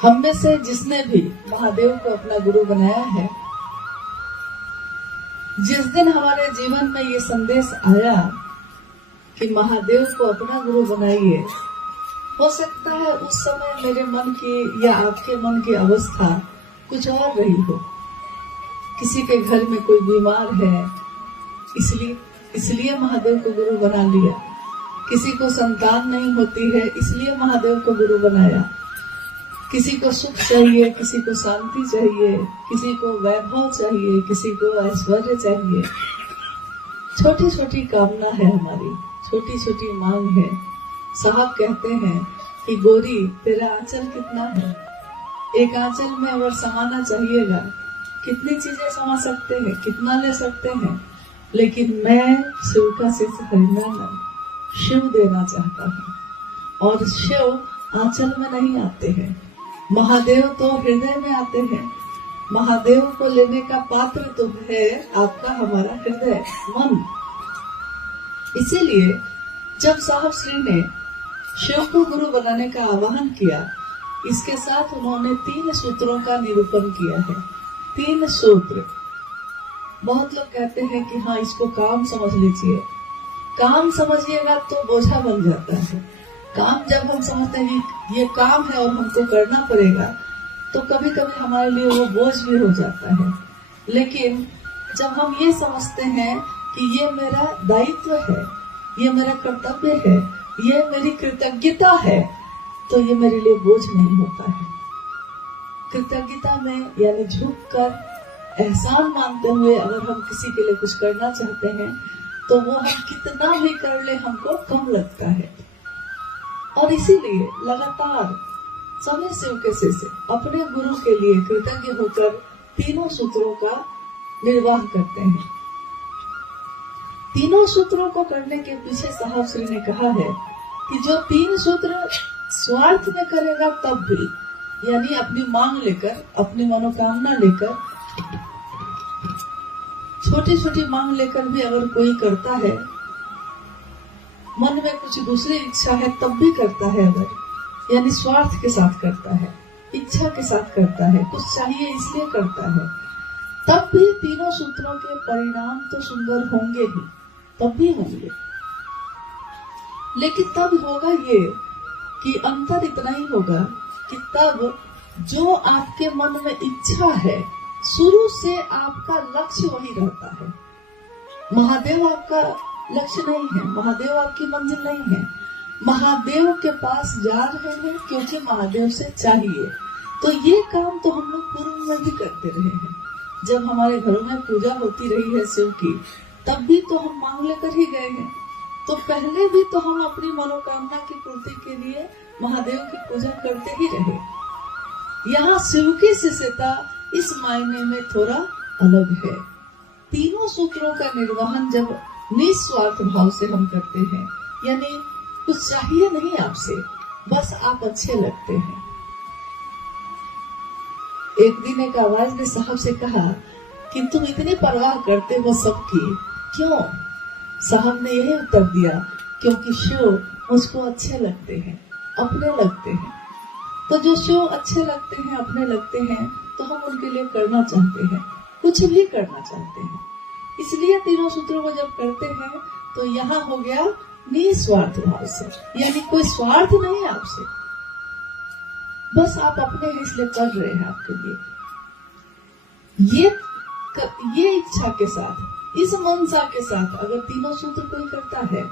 हम में से जिसने भी महादेव को अपना गुरु बनाया है, जिस दिन हमारे जीवन में ये संदेश आया कि महादेव को अपना गुरु बनाइए, हो सकता है उस समय मेरे मन की या आपके मन की अवस्था कुछ और रही हो। किसी के घर में कोई बीमार है, इसलिए महादेव को गुरु बना लिया। किसी को संतान नहीं होती है, इसलिए महादेव को गुरु बनाया। किसी को सुख चाहिए, किसी को शांति चाहिए, किसी को वैभव चाहिए, किसी को ऐश्वर्य चाहिए। छोटी छोटी कामना है हमारी, छोटी छोटी मांग है। साहब कहते हैं कि गोरी तेरा आंचल कितना है, एक आंचल में अगर समाना चाहिएगा, कितनी चीजें समा सकते हैं, कितना ले सकते हैं, लेकिन मैं शिव का शिष्य हरिनारायण शिव देना चाहता हूँ। और शिव आंचल में नहीं आते हैं, महादेव तो हृदय में आते हैं। महादेव को लेने का पात्र तो है आपका हमारा हृदय, मन। इसीलिए जब साहब श्री ने शिव को गुरु बनाने का आह्वान किया, इसके साथ उन्होंने 3 सूत्रों का निरूपण किया है। 3 सूत्र। बहुत लोग कहते हैं कि हाँ इसको काम समझ लीजिए। काम समझिएगा तो बोझा बन जाता है। काम जब हम समझते हैं ये काम है और हमको करना पड़ेगा, तो कभी कभी हमारे लिए वो बोझ भी हो जाता है। लेकिन जब हम ये समझते हैं कि ये मेरा दायित्व है, ये मेरा कर्तव्य है, ये मेरी कृतज्ञता है, तो ये मेरे लिए बोझ नहीं होता है। कृतज्ञता में यानी झुककर एहसान मानते हुए अगर हम किसी के लिए कुछ करना चाहते हैं, तो वो हम कितना भी कर ले हमको कम लगता है। और इसीलिए लगातार समय शिव के शिष्य अपने गुरु के लिए कृतज्ञ होकर 3 सूत्रों का निर्वाह करते हैं। 3 सूत्रों को करने के पीछे साहब श्री ने कहा है कि जो 3 सूत्र स्वार्थ में करेगा तब भी, यानी अपनी मांग लेकर, अपनी मनोकामना लेकर, छोटी छोटी मांग लेकर भी अगर कोई करता है, मन में कुछ दूसरी इच्छा है तब भी करता है, अगर यानी स्वार्थ के साथ करता है, इच्छा के साथ करता है, कुछ चाहिए इसलिए करता है, तब भी 3 सूत्रों के परिणाम तो सुंदर होंगे ही, तब भी होंगे। लेकिन तब होगा ये कि अंतर इतना ही होगा कि तब जो आपके मन में इच्छा है, शुरू से आपका लक्ष्य वही रहता है। महादेव आपका लक्ष्य नहीं है, महादेव आपकी मंजिल नहीं है। महादेव के पास जा रहे हैं क्योंकि महादेव से चाहिए। तो ये काम तो हम लोग पूर्व में भी करते रहे हैं। जब हमारे घरों में पूजा होती रही है शिव की, तब भी तो हम मांग लेकर ही गए हैं। तो पहले भी तो हम अपनी मनोकामना की पूर्ति के लिए महादेव की पूजा करते ही रहे। यहाँ शिव की शिष्यता इस मायने में थोड़ा अलग है। 3 सूत्रों का निर्वहन जब निस्वार्थ भाव से हम करते हैं, यानी कुछ चाहिए नहीं आपसे, बस आप अच्छे लगते हैं। एक दिन एक आवाज ने साहब से कहा कि तुम इतनी परवाह करते हो सबकी, क्यों? साहब ने यही उत्तर दिया, क्योंकि शिव मुझको अच्छे लगते हैं, अपने लगते हैं। तो जो शिव अच्छे लगते हैं, अपने लगते हैं, तो हम उनके लिए करना चाहते हैं, कुछ भी करना चाहते हैं। इसलिए 3 सूत्रों को जब करते हैं तो यहाँ हो गया निस्वार्थ भाव से, यानी कोई स्वार्थ नहीं आपसे, बस आप अपने ही इसलिए कर रहे हैं आपके लिए। ये इच्छा के साथ, इस मनसा के साथ अगर 3 सूत्र कोई करता है,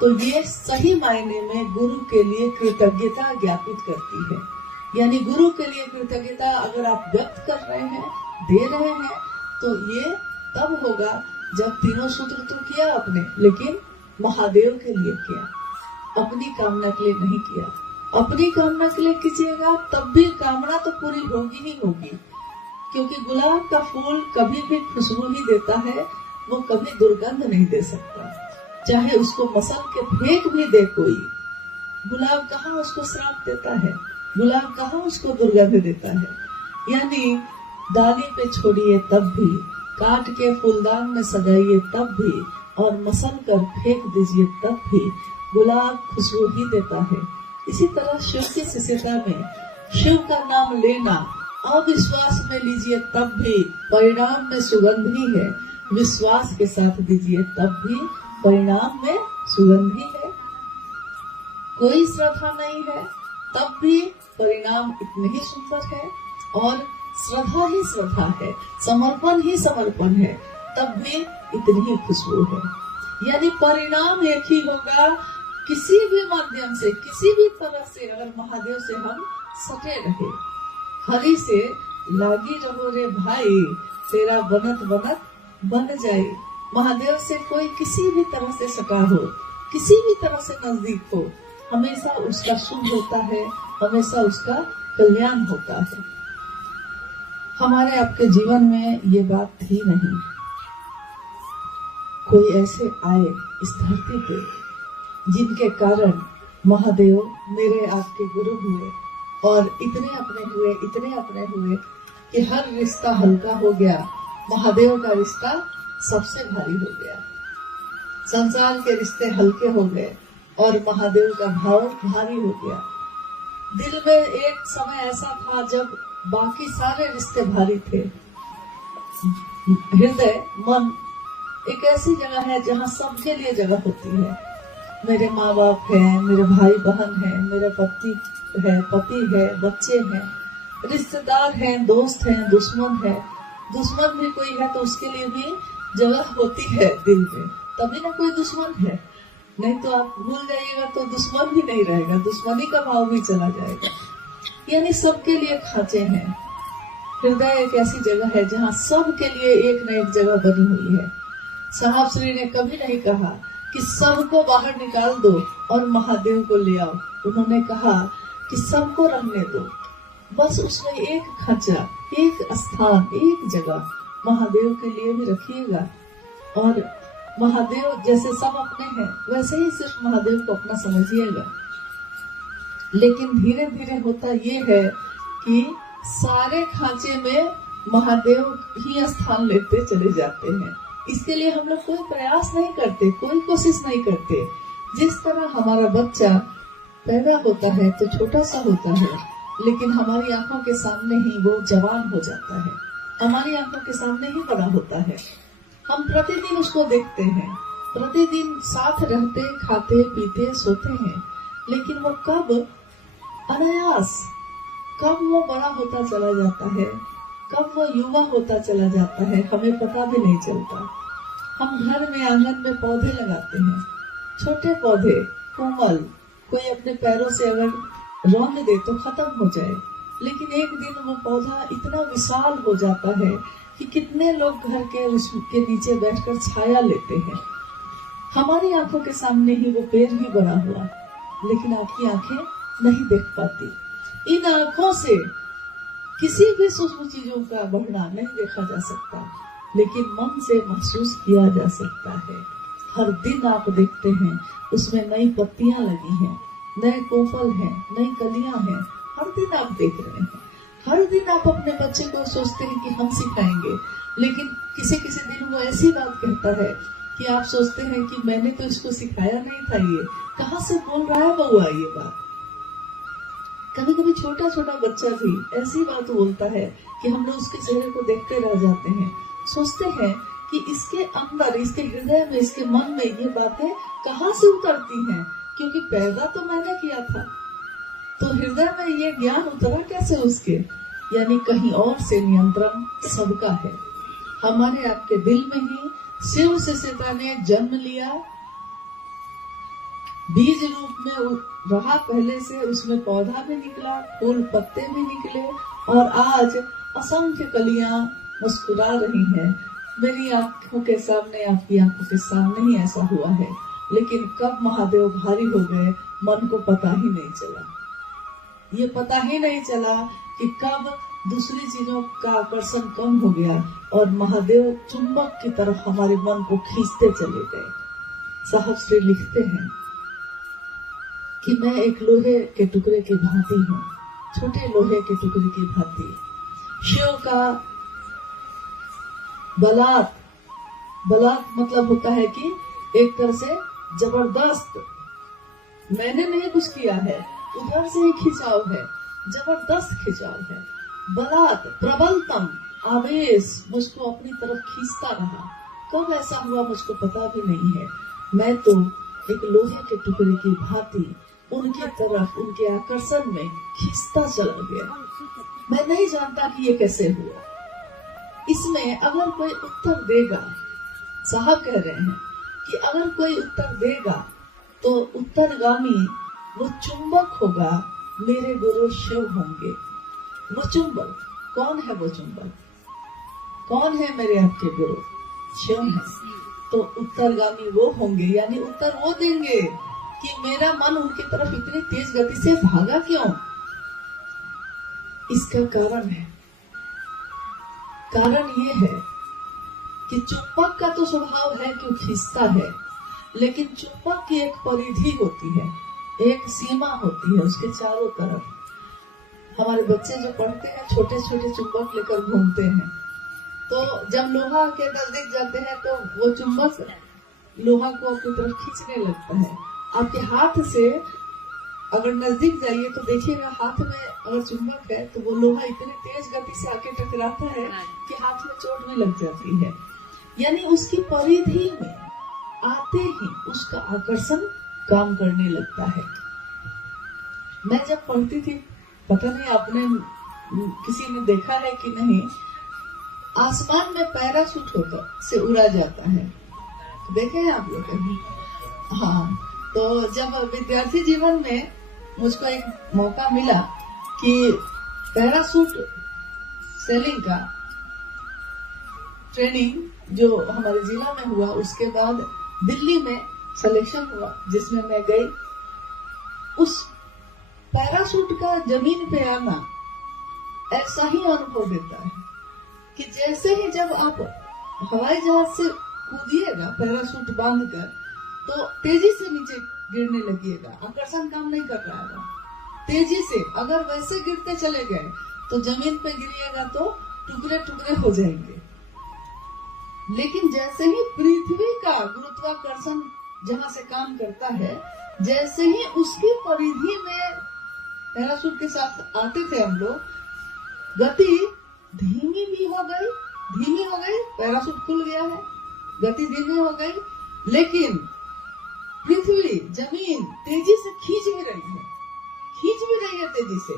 तो ये सही मायने में गुरु के लिए कृतज्ञता ज्ञापित करती है। यानी गुरु के लिए कृतज्ञता अगर आप व्यक्त कर रहे हैं, दे रहे हैं, तो ये तब होगा जब 3 सूत्र तो किया आपने, लेकिन महादेव के लिए किया, अपनी कामना के लिए नहीं किया। अपनी कामना के लिए कीजिएगा तब भी कामना तो पूरी होगी ही होगी, क्योंकि गुलाब का फूल कभी भी खुशबू ही देता है, वो कभी दुर्गंध नहीं दे सकता। चाहे उसको मसल के फेंक भी दे कोई, गुलाब कहाँ उसको श्राप देता है, गुलाब कहाँ उसको दुर्गंध देता है। यानी डाली पे छोड़िए तब भी, काट के फूलदान में सजाइए तब भी, और मसल कर फेंक दीजिए तब भी गुलाब खुशबू ही देता है। इसी तरह शिव की शिष्यता में शिव का नाम लेना अविश्वास में लीजिए तब भी परिणाम में सुगंध ही है, विश्वास के साथ दीजिए तब भी परिणाम में सुगंध ही है। कोई श्रद्धा नहीं है तब भी परिणाम इतने ही सुंदर है, और श्रद्धा ही श्रद्धा है, समर्पण ही समर्पण है, तब भी इतनी ही खुशबू है। यानी परिणाम एक ही होगा। किसी भी माध्यम से, किसी भी तरह से अगर महादेव से हम सटे रहे, हरि से लागी रहो रे भाई, तेरा बनत बनत बन जाए। महादेव से कोई किसी भी तरह से सटा हो, किसी भी तरह से नजदीक हो, हमेशा उसका शुभ होता है, हमेशा उसका कल्याण होता है। हमारे आपके जीवन में ये बात थी नहीं। कोई ऐसे आए इस धरती पे जिनके कारण महादेव मेरे आपके गुरु हुए, और इतने अपने हुए कि हर रिश्ता हल्का हो गया, महादेव का रिश्ता सबसे भारी हो गया। संसार के रिश्ते हल्के हो गए और महादेव का भाव भारी हो गया। दिल में एक समय ऐसा था जब बाकी सारे रिश्ते भारी थे। हृदय, मन एक ऐसी जगह है जहाँ सबके लिए जगह होती है। मेरे माँ बाप हैं, मेरे भाई बहन हैं, मेरे पति है, बच्चे हैं, रिश्तेदार हैं, दोस्त हैं, दुश्मन है। दुश्मन भी कोई है तो उसके लिए भी जगह होती है दिल में, तभी ना कोई दुश्मन है। नहीं तो आप भूल जाइएगा तो दुश्मन भी नहीं रहेगा, दुश्मनी का भाव भी चला जाएगा। यानी सबके लिए खांचे हैं। हृदय एक ऐसी जगह है जहाँ सबके लिए एक न एक जगह बनी हुई है। साहब श्री ने कभी नहीं कहा कि सबको बाहर निकाल दो और महादेव को ले आओ। उन्होंने कहा कि सबको रहने दो, बस उसमें एक खांचा, एक स्थान, एक जगह महादेव के लिए भी रखिएगा। और महादेव जैसे सब अपने हैं वैसे ही सिर्फ महादेव को अपना समझिएगा। लेकिन धीरे धीरे होता ये है कि सारे खांचे में महादेव ही स्थान लेते चले जाते हैं। इसके लिए हम लोग कोई प्रयास नहीं करते, कोई कोशिश नहीं करते। जिस तरह हमारा बच्चा पैदा होता है तो छोटा सा होता है, लेकिन हमारी आंखों के सामने ही वो जवान हो जाता है, हमारी आंखों के सामने ही बड़ा होता है। हम प्रतिदिन उसको देखते हैं, प्रतिदिन साथ रहते, खाते पीते सोते हैं, लेकिन वो कब अनायास, कब वो बड़ा होता चला जाता है, कब वो युवा होता चला जाता है, हमें पता भी नहीं चलता। हम घर में आंगन में पौधे लगाते हैं, छोटे पौधे कोमल, कोई अपने पैरों से अगर रौंद दे तो खत्म हो जाए, लेकिन एक दिन वो पौधा इतना विशाल हो जाता है कि कितने लोग घर के उसके नीचे बैठकर छाया लेते हैं। हमारी आंखों के सामने ही वो पेड़ भी बड़ा हुआ, लेकिन आपकी आंखें नहीं देख पाती। इन आंखों से किसी भी सूक्ष्म चीजों का बढ़ना नहीं देखा जा सकता, लेकिन मन से महसूस किया जा सकता है। हर दिन आप देखते हैं उसमें नई पत्तियां लगी हैं, नए कोपल हैं, नई कलियां हैं, हर दिन आप देख रहे हैं। हर दिन आप अपने बच्चे को सोचते हैं कि हम सिखाएंगे, लेकिन किसी किसी दिन वो ऐसी बात कहता है कि आप सोचते हैं कि मैंने तो इसको सिखाया नहीं था, ये कहाँ से बोल रहा है बउआ ये बात। कभी कभी छोटा छोटा बच्चा भी ऐसी बात बोलता है कि हम लोग उसके चेहरे को देखते रह जाते हैं, सोचते हैं कि इसके अंदर, इसके हृदय में, इसके मन में ये बातें कहाँ से उतरती हैं, क्योंकि पैदा तो मैंने किया था, तो हृदय में ये ज्ञान उतरा कैसे उसके। यानी कहीं और से नियंत्रण सबका है। हमारे आपके दिल में ही शिव से सीता ने जन्म लिया, बीज रूप में रहा पहले से, उसमें पौधा भी निकला, फूल पत्ते भी निकले, और आज असंख्य कलियां मुस्कुरा रही हैं। मेरी आंखों के सामने, आपकी आंखों के सामने ही ऐसा हुआ है। लेकिन कब महादेव भारी हो गए मन को पता ही नहीं चला। ये पता ही नहीं चला कि कब दूसरी चीजों का आकर्षण कम हो गया और महादेव चुंबक की तरफ हमारे मन को खींचते चले गए। साहब श्री लिखते हैं कि मैं एक लोहे के टुकड़े की भांति हूँ, छोटे लोहे के टुकड़े की भांति। शिव का बलात् मतलब होता है कि एक तरह से जबरदस्त, मैंने नहीं कुछ किया है, उधर से ही खिंचाव है, जबरदस्त खिंचाव है, बलात् प्रबलतम आवेश मुझको अपनी तरफ खींचता रहा। कब ऐसा हुआ मुझको पता भी नहीं है। मैं तो एक लोहे के टुकड़े की भांति उनकी तरफ, उनके आकर्षण में खींचता चला गया। मैं नहीं जानता कि ये कैसे हुआ। इसमें अगर कोई उत्तर देगा, साहब कह रहे हैं कि अगर कोई उत्तर देगा तो उत्तरगामी वो चुंबक होगा, मेरे गुरु शिव होंगे। वो चुंबक कौन है? वो चुंबक कौन है? मेरे आपके गुरु शिव है। तो उत्तरगामी वो होंगे, यानी उत्तर वो देंगे कि मेरा मन उनकी तरफ इतनी तेज गति से भागा क्यों। इसका कारण है, कारण ये है कि चुंबक का तो स्वभाव है कि खींचता है, लेकिन चुंबक की एक परिधि होती है, एक सीमा होती है उसके चारों तरफ। हमारे बच्चे जो पढ़ते हैं छोटे छोटे चुंबक लेकर घूमते हैं, तो जब लोहा के नजदीक जाते हैं तो वो चुंबक लोहा को अपनी तरफ खींचने लगता है। आपके हाथ से अगर नजदीक जाइए तो देखिएगा, हाथ में अगर चुंबक है तो वो लोहा इतनी तेज गति से आके टकराता है कि हाथ में चोट भी लग जाती है। यानी उसकी परिधि में आते ही उसका आकर्षण काम करने लगता है। मैं जब पढ़ती थी, पता नहीं आपने किसी ने देखा है कि नहीं, आसमान में पैराशूट होता से उड़ा जाता है, देखे हैं आप लोग? हाँ, तो जब विद्यार्थी जीवन में मुझको एक मौका मिला कि पैराशूट सेलिंग का ट्रेनिंग जो हमारे जिला में हुआ, उसके बाद दिल्ली में सिलेक्शन हुआ जिसमें मैं गई। उस पैराशूट का जमीन पे आना ऐसा ही अनुभव देता है कि जैसे ही जब आप हवाई जहाज से कूदिएगा पैराशूट बांधकर, तो तेजी से नीचे गिरने लगिएगा, आकर्षण काम नहीं कर रहा है। तेजी से अगर वैसे गिरते चले गए तो जमीन पे गिरिएगा तो टुकड़े टुकड़े हो जाएंगे। लेकिन जैसे ही पृथ्वी का गुरुत्वाकर्षण जहां से काम करता है, जैसे ही उसकी परिधि में पैराशूट के साथ आते थे हम लोग, गति धीमी भी हो गई, पैराशूट खुल गया है, गति धीमी हो गई, लेकिन पृथ्वी जमीन तेजी से खींच भी रही है तेजी से।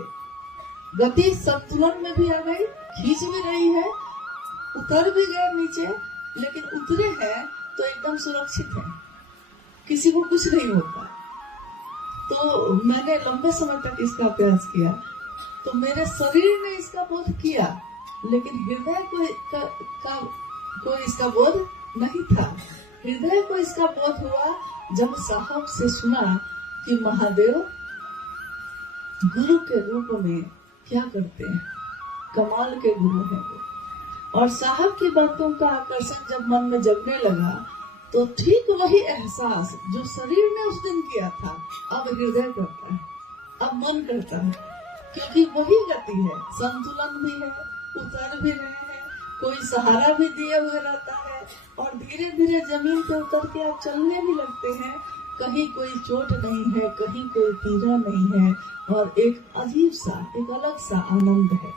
गति संतुलन में भी आ गई, खींच भी रही है, उतर भी गए नीचे, लेकिन उतरे हैं तो एकदम सुरक्षित है, किसी को कुछ नहीं होता। तो मैंने लंबे समय तक इसका अभ्यास किया, तो मेरे शरीर ने इसका बोध किया, लेकिन हृदय को इसका बोध नहीं था। हृदय को इसका बोध हुआ जब साहब से सुना कि महादेव गुरु के रूप में क्या करते हैं, कमाल के गुरु हैं वो। और साहब की बातों का आकर्षण जब मन में जगने लगा, तो ठीक वही एहसास जो शरीर ने उस दिन किया था, अब हृदय करता है, अब मन करता है, क्योंकि वही गति है, संतुलन भी है, उतर भी रहे हैं, कोई सहारा भी दिए हुए रहता है, और धीरे धीरे जमीन पे उतर के आप चलने भी लगते हैं। कहीं कोई चोट नहीं है, कहीं कोई पीड़ा नहीं है, और एक अजीब सा, एक अलग सा आनंद है।